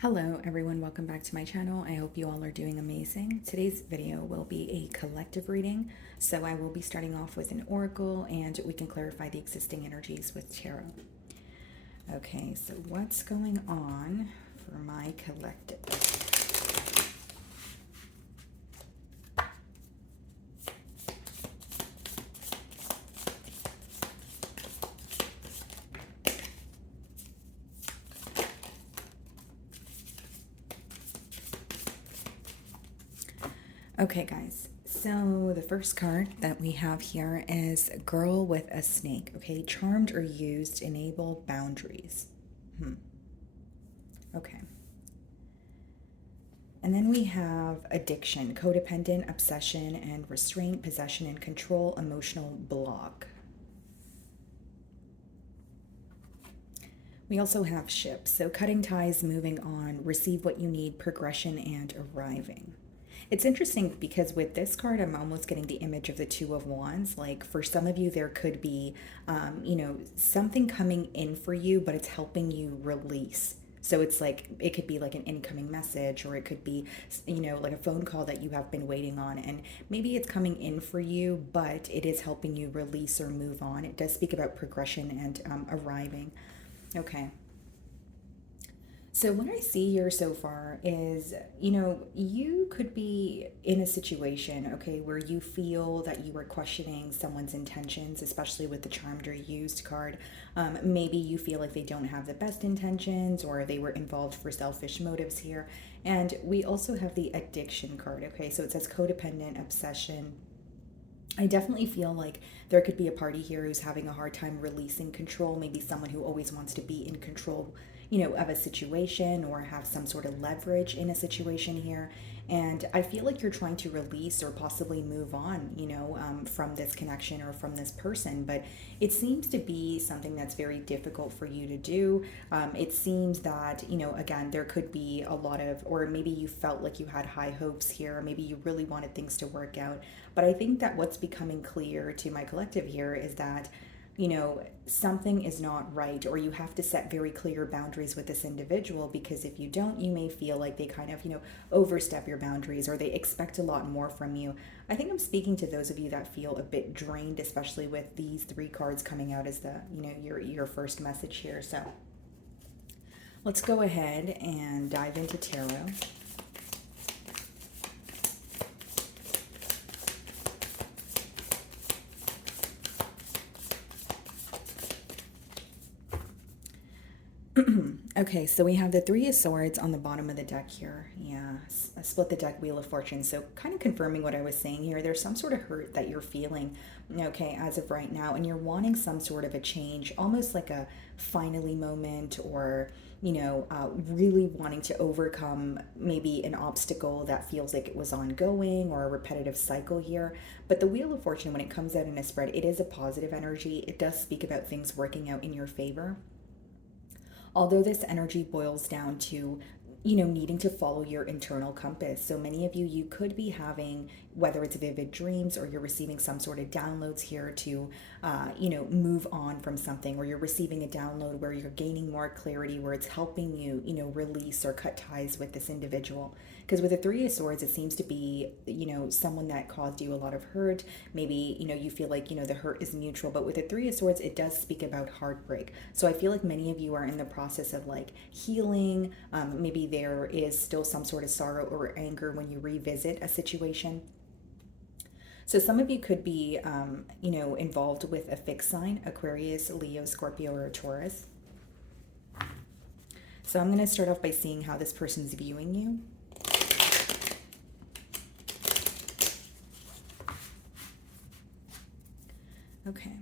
Hello everyone, welcome back to my channel. I hope you all are doing amazing. Today's video will be a collective reading, so I will be starting off with an oracle and we can clarify the existing energies with tarot. Okay, so what's going on for my collective? Okay, guys, so the first card that we have here is Girl with a Snake. Okay, charmed or used, enable boundaries. Okay. And then we have addiction, codependent, obsession, and restraint, possession, and control, emotional block. We also have ship, so cutting ties, moving on, receive what you need, progression, and arriving. It's interesting because with this card, I'm almost getting the image of the Two of Wands. Like for some of you, there could be, something coming in for you, but it's helping you release. So it's like, it could be like an incoming message, or it could be, like a phone call that you have been waiting on. And maybe it's coming in for you, but it is helping you release or move on. It does speak about progression and arriving. Okay. So, what I see here so far is, you could be in a situation, okay, where you feel that you were questioning someone's intentions, especially with the charmed or used card. Maybe you feel like they don't have the best intentions or they were involved for selfish motives here. And we also have the addiction card, okay, so it says codependent, obsession. I definitely feel like there could be a party here who's having a hard time releasing control, maybe someone who always wants to be in control, of a situation or have some sort of leverage in a situation here. And I feel like you're trying to release or possibly move on, from this connection or from this person. But it seems to be something that's very difficult for you to do. It seems that, again, there could be a lot of, or maybe you felt like you had high hopes here, maybe you really wanted things to work out. But I think that what's becoming clear to my collective here is that something is not right, or you have to set very clear boundaries with this individual, because if you don't, you may feel like they kind of, overstep your boundaries or they expect a lot more from you. I think I'm speaking to those of you that feel a bit drained, especially with these three cards coming out as the, your first message here. So let's go ahead and dive into tarot. Okay, so we have the Three of Swords on the bottom of the deck here. Yeah, split the deck, Wheel of Fortune. So kind of confirming what I was saying here. There's some sort of hurt that you're feeling, okay, as of right now, and you're wanting some sort of a change, almost like a finally moment, or, really wanting to overcome maybe an obstacle that feels like it was ongoing or a repetitive cycle here. But the Wheel of Fortune, when it comes out in a spread, it is a positive energy. It does speak about things working out in your favor. Although this energy boils down to, needing to follow your internal compass. So many of you, you could be having, whether it's vivid dreams or you're receiving some sort of downloads here to, move on from something, or you're receiving a download where you're gaining more clarity, where it's helping you, release or cut ties with this individual. Because with the Three of Swords, it seems to be, someone that caused you a lot of hurt. Maybe, you feel like, the hurt is mutual. But with the Three of Swords, it does speak about heartbreak. So I feel like many of you are in the process of like healing. Maybe there is still some sort of sorrow or anger when you revisit a situation. So some of you could be, involved with a fixed sign, Aquarius, Leo, Scorpio, or a Taurus. So I'm going to start off by seeing how this person's viewing you. Okay.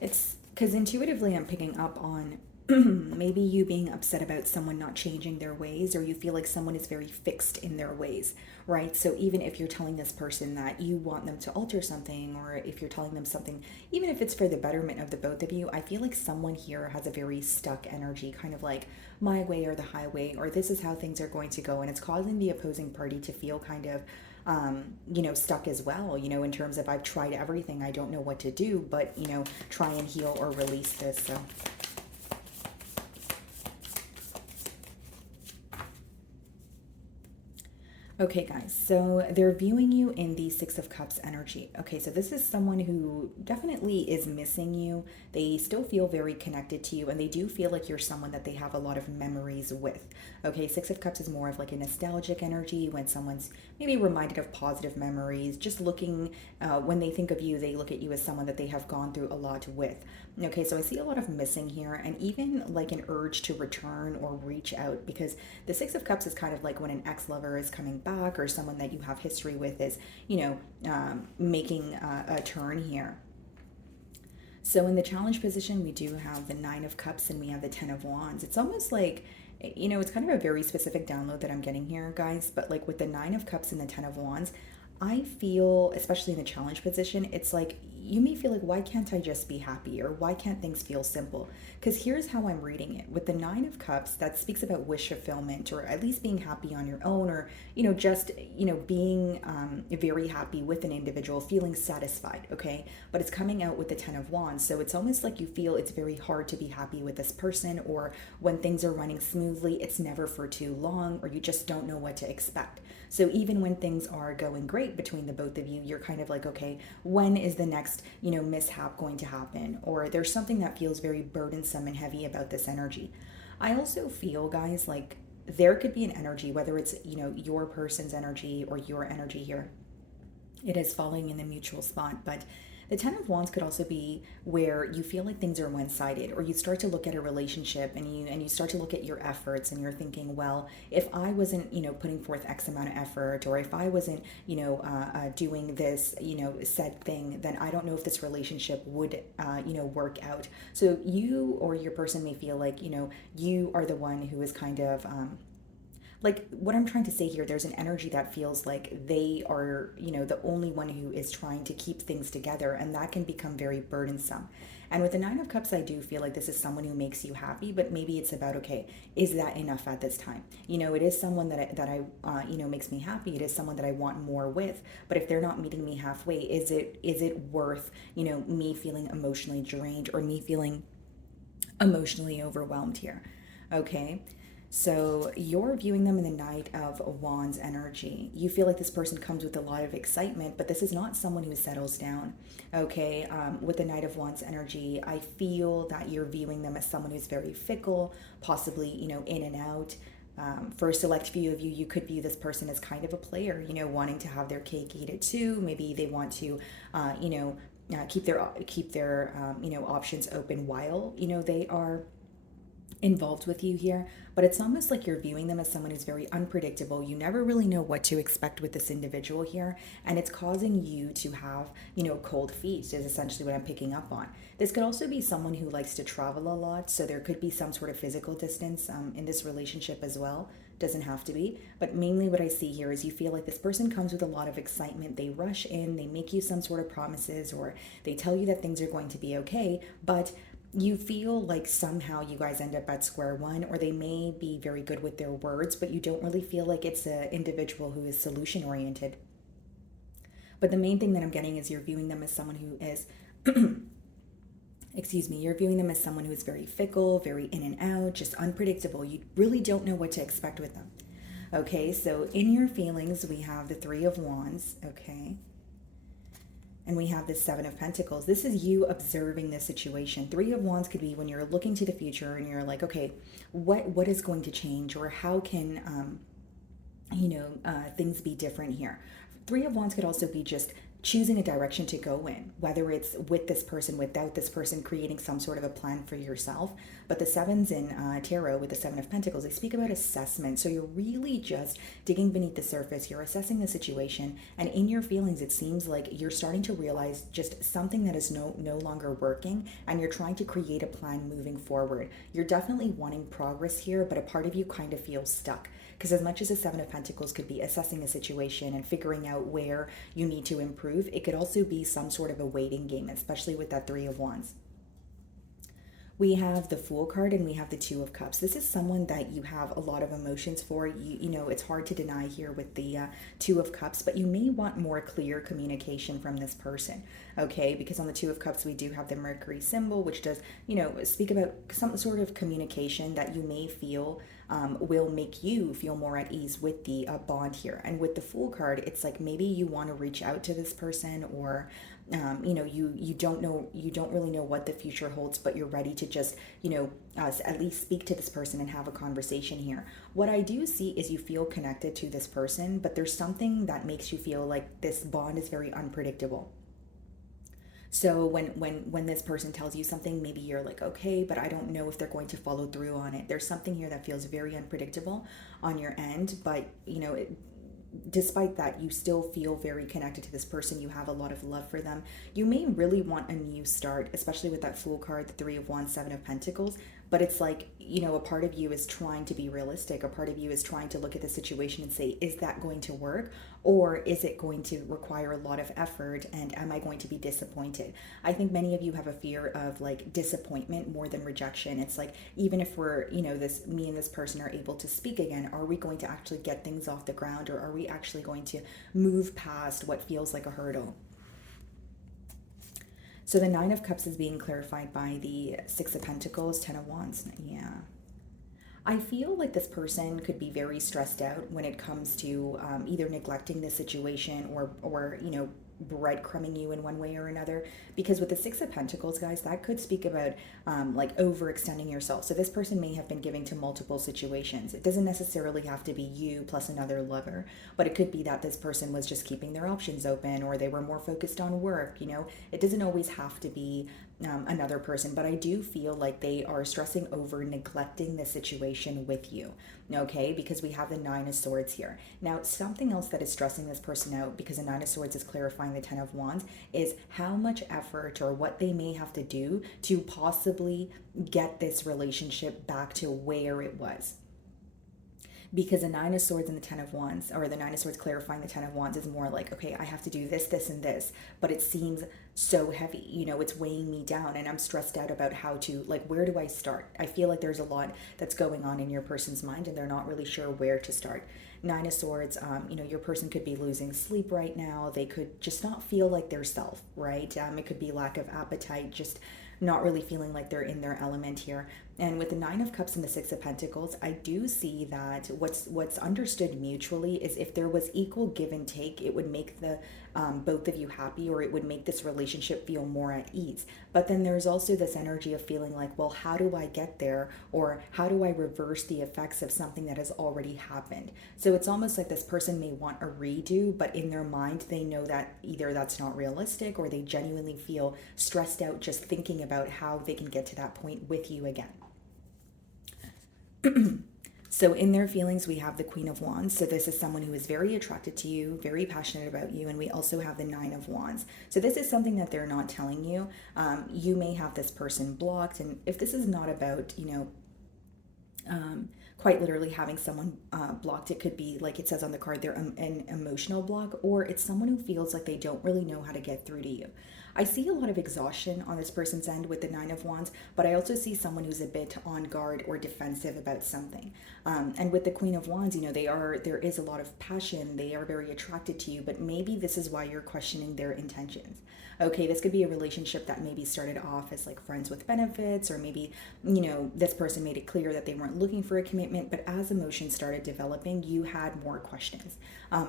It's because intuitively I'm picking up on maybe you being upset about someone not changing their ways, or you feel like someone is very fixed in their ways, right? So even if you're telling this person that you want them to alter something, or if you're telling them something, even if it's for the betterment of the both of you, I feel like someone here has a very stuck energy, kind of like my way or the highway, or this is how things are going to go. And it's causing the opposing party to feel kind of stuck as well, in terms of I've tried everything, I don't know what to do, but, try and heal or release this. So okay, guys, so they're viewing you in the Six of Cups energy. Okay, so this is someone who definitely is missing you. They still feel very connected to you, and they do feel like you're someone that they have a lot of memories with. Okay, Six of Cups is more of like a nostalgic energy when someone's maybe reminded of positive memories, just looking, when they think of you, they look at you as someone that they have gone through a lot with. Okay, so I see a lot of missing here, and even like an urge to return or reach out, because the Six of Cups is kind of like when an ex lover is coming back, or someone that you have history with is, making a turn here. So in the challenge position, we do have the Nine of Cups and we have the Ten of Wands. It's almost like, it's kind of a very specific download that I'm getting here, guys. But like with the Nine of Cups and the Ten of Wands, I feel, especially in the challenge position, it's like you may feel like, why can't I just be happy? Or why can't things feel simple? Because here's how I'm reading it. With the Nine of Cups, that speaks about wish fulfillment, or at least being happy on your own, or, just, being very happy with an individual, feeling satisfied, okay? But it's coming out with the Ten of Wands. So it's almost like you feel it's very hard to be happy with this person, or when things are running smoothly, it's never for too long, or you just don't know what to expect. So even when things are going great between the both of you, you're kind of like, okay, when is the next, mishap going to happen? Or there's something that feels very burdensome and heavy about this energy. I also feel, guys, like there could be an energy, whether it's, your person's energy or your energy here. It is falling in the mutual spot, but the Ten of Wands could also be where you feel like things are one-sided, or you start to look at a relationship and you start to look at your efforts, and you're thinking, well, if I wasn't, putting forth X amount of effort, or if I wasn't, doing this, said thing, then I don't know if this relationship would, work out. So you or your person may feel like, you are the one who is kind of, like what I'm trying to say here, there's an energy that feels like they are, the only one who is trying to keep things together, and that can become very burdensome. And with the Nine of Cups, I do feel like this is someone who makes you happy, but maybe it's about, okay, is that enough at this time? It is someone that I makes me happy. It is someone that I want more with. But if they're not meeting me halfway, is it worth, me feeling emotionally drained, or me feeling emotionally overwhelmed here? Okay. So you're viewing them in the Knight of Wands energy. You feel like this person comes with a lot of excitement, but this is not someone who settles down. Okay, with the Knight of Wands energy, I feel that you're viewing them as someone who's very fickle, possibly, in and out. For a select few of you, you could view this person as kind of a player, wanting to have their cake eat it too. Maybe they want to, keep their options open while they are involved with you here. But it's almost like you're viewing them as someone who's very unpredictable. You never really know what to expect with this individual here, and it's causing you to have, cold feet, is essentially what I'm picking up on. This could also be someone who likes to travel a lot, so there could be some sort of physical distance in this relationship as well. Doesn't have to be, but mainly what I see here is you feel like this person comes with a lot of excitement. They rush in, they make you some sort of promises, or they tell you that things are going to be okay, but you feel like somehow you guys end up at square one, or they may be very good with their words, but you don't really feel like it's an individual who is solution oriented. But the main thing that I'm getting is you're viewing them as someone who is, excuse me, you're viewing them as someone who is very fickle, very in and out, just unpredictable. You really don't know what to expect with them. Okay, so in your feelings, we have the Three of Wands, okay? And we have the Seven of Pentacles. This is you observing the situation. Three of Wands could be when you're looking to the future and you're like, okay, what is going to change, or how can things be different here? Three of Wands could also be just choosing a direction to go in, whether it's with this person, without this person, creating some sort of a plan for yourself. But the sevens in tarot with the Seven of Pentacles, they speak about assessment. So you're really just digging beneath the surface. You're assessing the situation, and in your feelings, it seems like you're starting to realize just something that is no longer working, and you're trying to create a plan moving forward. You're definitely wanting progress here, but a part of you kind of feels stuck. Because as much as the Seven of Pentacles could be assessing a situation and figuring out where you need to improve, it could also be some sort of a waiting game, especially with that Three of Wands. We have the Fool card and we have the Two of Cups. This is someone that you have a lot of emotions for. You know, it's hard to deny here with the Two of Cups, but you may want more clear communication from this person, okay? Because on the Two of Cups, we do have the Mercury symbol, which does, you know, speak about some sort of communication that you may feel will make you feel more at ease with the bond here. And with the Fool card, it's like maybe you want to reach out to this person, or you know, you don't know, you don't really know what the future holds, but you're ready to just, you know, at least speak to this person and have a conversation here. What I do see is you feel connected to this person, but there's something that makes you feel like this bond is very unpredictable. So when this person tells you something, maybe you're like, okay, but I don't know if they're going to follow through on it. There's something here that feels very unpredictable on your end, but you know, despite that, you still feel very connected to this person. You have a lot of love for them. You may really want a new start, especially with that Fool card, the Three of Wands, Seven of Pentacles. But it's like, you know, a part of you is trying to be realistic. A part of you is trying to look at the situation and say, is that going to work? Or is it going to require a lot of effort? And am I going to be disappointed? I think many of you have a fear of like disappointment more than rejection. It's like, even if we're, you know, this, me and this person are able to speak again, are we going to actually get things off the ground? Or are we actually going to move past what feels like a hurdle? So the Nine of Cups is being clarified by the Six of Pentacles, Ten of Wands. Yeah. I feel like this person could be very stressed out when it comes to either neglecting the situation, or you know, breadcrumbing you in one way or another. Because with the Six of Pentacles, guys, that could speak about like overextending yourself. So this person may have been giving to multiple situations. It doesn't necessarily have to be you plus another lover, but it could be that this person was just keeping their options open, or they were more focused on work. You know, it doesn't always have to be another person, but I do feel like they are stressing over neglecting the situation with you, okay? Because we have the Nine of Swords here. Now, something else that is stressing this person out, because the Nine of Swords is clarifying the Ten of Wands, is how much effort or what they may have to do to possibly get this relationship back to where it was. Because the Nine of Swords and the Ten of Wands, or the Nine of Swords clarifying the Ten of Wands, is more like, okay, I have to do this, this, and this, but it seems so heavy, you know, it's weighing me down, and I'm stressed out about how to, like, where do I start? I feel like there's a lot that's going on in your person's mind, and they're not really sure where to start. Nine of Swords, you know, your person could be losing sleep right now. They could just not feel like their self, right? It could be lack of appetite, just not really feeling like they're in their element here. And with the Nine of Cups and the Six of Pentacles, I do see that what's understood mutually is if there was equal give and take, it would make the both of you happy, or it would make this relationship feel more at ease. But then there's also this energy of feeling like, well, how do I get there? Or how do I reverse the effects of something that has already happened? So it's almost like this person may want a redo, but in their mind, they know that either that's not realistic, or they genuinely feel stressed out just thinking about how they can get to that point with you again. So in their feelings, we have the Queen of Wands. So this is someone who is very attracted to you, very passionate about you. And we also have the Nine of Wands. So this is something that they're not telling you. You may have this person blocked. And if this is not about, you know, quite literally having someone blocked, it could be, like it says on the card, they're an emotional block, or it's someone who feels like they don't really know how to get through to you. I see a lot of exhaustion on this person's end with the Nine of Wands, but I also see someone who's a bit on guard or defensive about something. And with the Queen of Wands, you know, there is a lot of passion. They are very attracted to you, but maybe this is why you're questioning their intentions. Okay, this could be a relationship that maybe started off as like friends with benefits, or maybe, you know, this person made it clear that they weren't looking for a commitment, but as emotions started developing, you had more questions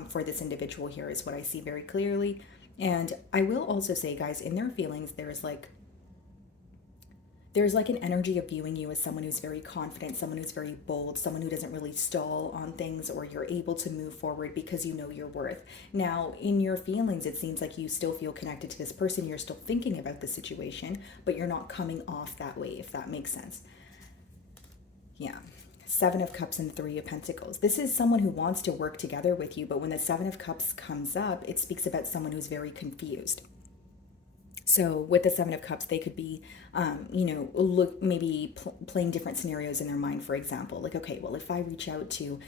for this individual here, is what I see very clearly. And I will also say, guys, in their feelings, there's like an energy of viewing you as someone who's very confident, someone who's very bold, someone who doesn't really stall on things, or you're able to move forward because you know your worth. Now, in your feelings, it seems like you still feel connected to this person. You're still thinking about the situation, but you're not coming off that way, if that makes sense. Yeah. Seven of Cups and Three of Pentacles. This is someone who wants to work together with you, but when the Seven of Cups comes up, it speaks about someone who's very confused. So with the Seven of Cups, they could be look, maybe playing different scenarios in their mind. For example, like, okay, well, if I reach out to,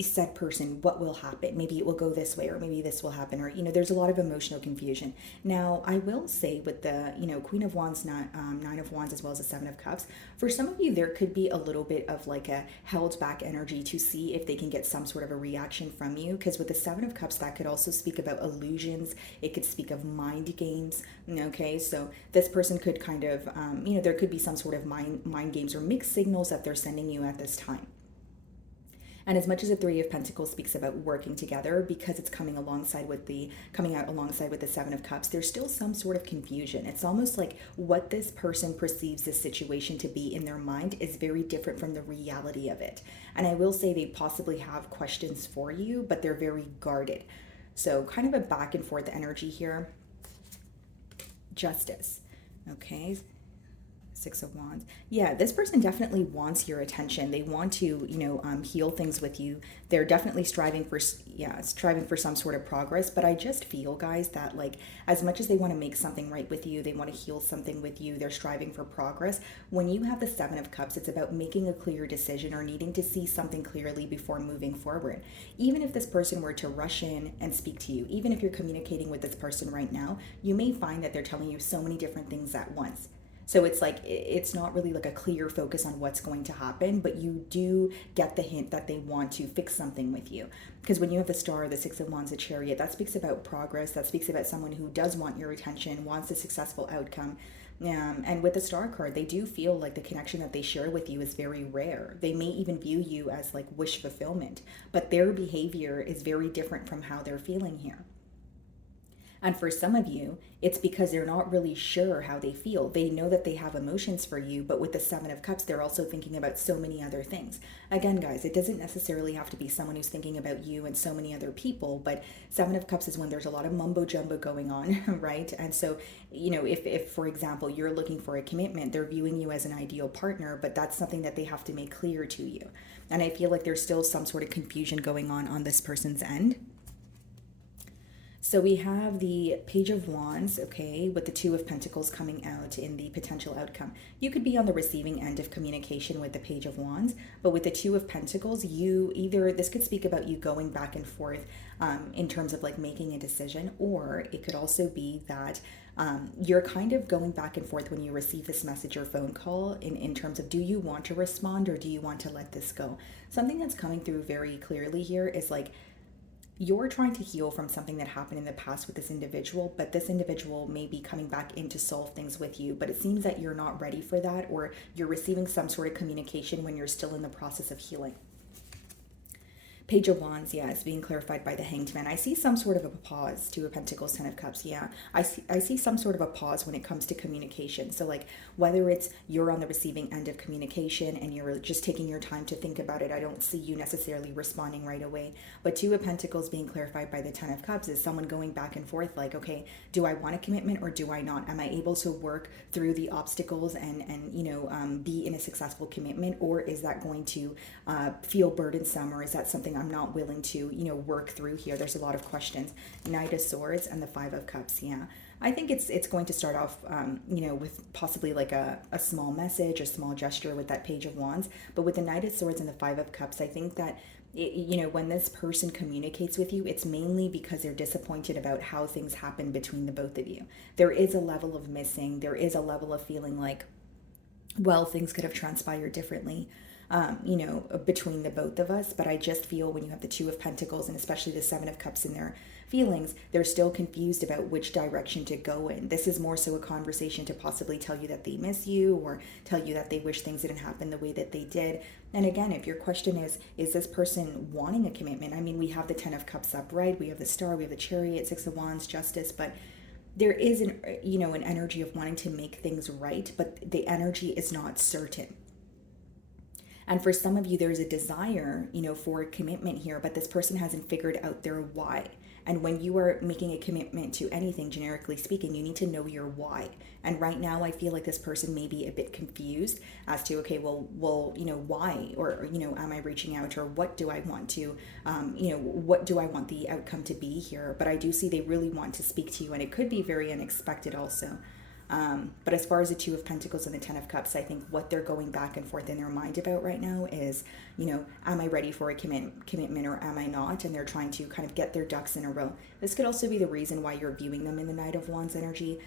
said person, what will happen? Maybe it will go this way, or maybe this will happen, or, there's a lot of emotional confusion. Now, I will say with the, Queen of Wands, Nine of Wands, as well as the Seven of Cups, for some of you, there could be a little bit of like a held back energy to see if they can get some sort of a reaction from you. Because with the Seven of Cups, that could also speak about illusions. It could speak of mind games. Okay, so this person could kind of, there could be some sort of mind games or mixed signals that they're sending you at this time. And as much as the Three of Pentacles speaks about working together, because it's coming out alongside with the Seven of Cups, there's still some sort of confusion. It's almost like what this person perceives this situation to be in their mind is very different from the reality of it. And I will say they possibly have questions for you, but they're very guarded. So kind of a back and forth energy here. Justice. Okay. Six of Wands. Yeah, this person definitely wants your attention. They want to, heal things with you. They're definitely striving for some sort of progress. But I just feel, guys, that like as much as they want to make something right with you, they want to heal something with you, they're striving for progress. When you have the Seven of Cups, it's about making a clear decision or needing to see something clearly before moving forward. Even if this person were to rush in and speak to you, even if you're communicating with this person right now, you may find that they're telling you so many different things at once. So it's like, it's not really like a clear focus on what's going to happen, but you do get the hint that they want to fix something with you. Because when you have the Star, the Six of Wands, the Chariot, that speaks about progress. That speaks about someone who does want your attention, wants a successful outcome. And with the Star card, they do feel like the connection that they share with you is very rare. They may even view you as like wish fulfillment, but their behavior is very different from how they're feeling here. And for some of you, it's because they're not really sure how they feel. They know that they have emotions for you, but with the Seven of Cups, they're also thinking about so many other things. Again, guys, it doesn't necessarily have to be someone who's thinking about you and so many other people, but Seven of Cups is when there's a lot of mumbo jumbo going on, right? And so, if for example, you're looking for a commitment, they're viewing you as an ideal partner, but that's something that they have to make clear to you. And I feel like there's still some sort of confusion going on this person's end. So we have the Page of Wands, okay, with the Two of Pentacles coming out in the potential outcome. You could be on the receiving end of communication with the Page of Wands, but with the Two of Pentacles, this could speak about you going back and forth in terms of like making a decision, or it could also be that you're kind of going back and forth when you receive this message or phone call in terms of, do you want to respond or do you want to let this go? Something that's coming through very clearly here is like, you're trying to heal from something that happened in the past with this individual, but this individual may be coming back in to solve things with you, but it seems that you're not ready for that, or you're receiving some sort of communication when you're still in the process of healing. Page of Wands, yeah, is being clarified by the Hanged Man. I see some sort of a pause. Two of Pentacles, Ten of Cups, yeah. I see some sort of a pause when it comes to communication. So like whether it's you're on the receiving end of communication and you're just taking your time to think about it, I don't see you necessarily responding right away. But Two of Pentacles being clarified by the Ten of Cups is someone going back and forth like, okay, do I want a commitment or do I not? Am I able to work through the obstacles and be in a successful commitment, or is that going to feel burdensome, or is that something I'm not willing to, work through here? There's a lot of questions. Knight of Swords and the Five of Cups. Yeah. I think it's going to start off, with possibly like a small message, a small gesture with that Page of Wands. But with the Knight of Swords and the Five of Cups, I think that, when this person communicates with you, it's mainly because they're disappointed about how things happen between the both of you. There is a level of missing. There is a level of feeling like, well, things could have transpired differently. Between the both of us. But I just feel when you have the Two of Pentacles and especially the Seven of Cups in their feelings, they're still confused about which direction to go in. This is more so a conversation to possibly tell you that they miss you or tell you that they wish things didn't happen the way that they did. And again, if your question is this person wanting a commitment? I mean, we have the Ten of Cups upright, we have the Star, we have the Chariot, Six of Wands, Justice, but there is an energy of wanting to make things right, but the energy is not certain. And for some of you, there's a desire, for a commitment here, but this person hasn't figured out their why. And when you are making a commitment to anything, generically speaking, you need to know your why. And right now, I feel like this person may be a bit confused as to, okay, well, why? Or, am I reaching out? Or what do I want to, what do I want the outcome to be here? But I do see they really want to speak to you, and it could be very unexpected also. But as far as the Two of Pentacles and the Ten of Cups, I think what they're going back and forth in their mind about right now is, am I ready for a commitment or am I not? And they're trying to kind of get their ducks in a row. This could also be the reason why you're viewing them in the Knight of Wands energy.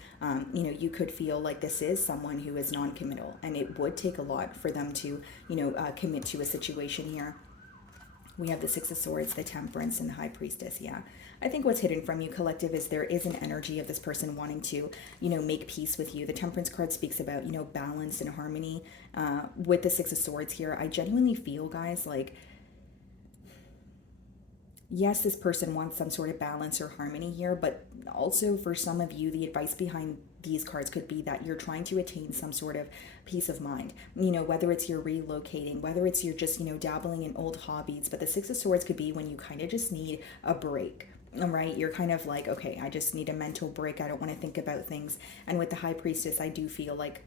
You could feel like this is someone who is non-committal, and it would take a lot for them to, commit to a situation here. We have the Six of Swords, the Temperance, and the High Priestess. Yeah. I think what's hidden from you, collective, is there is an energy of this person wanting to, make peace with you. The Temperance card speaks about, balance and harmony. With the Six of Swords here, I genuinely feel, guys, like, yes, this person wants some sort of balance or harmony here, but also for some of you, the advice behind these cards could be that you're trying to attain some sort of peace of mind, whether it's you're relocating, whether it's you're just, dabbling in old hobbies. But the Six of Swords could be when you kind of just need a break. All right, you're kind of like, okay, I just need a mental break. I don't want to think about things. And with the High Priestess, I do feel like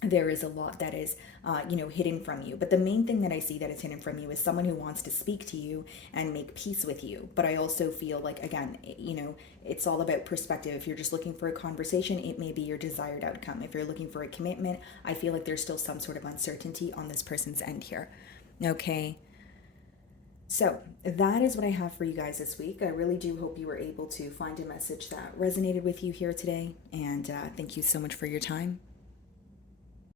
there is a lot that is, hidden from you. But the main thing that I see that is hidden from you is someone who wants to speak to you and make peace with you. But I also feel like, again, it's all about perspective. If you're just looking for a conversation, it may be your desired outcome. If you're looking for a commitment, I feel like there's still some sort of uncertainty on this person's end here. Okay. So that is what I have for you guys this week. I really do hope you were able to find a message that resonated with you here today. And thank you so much for your time.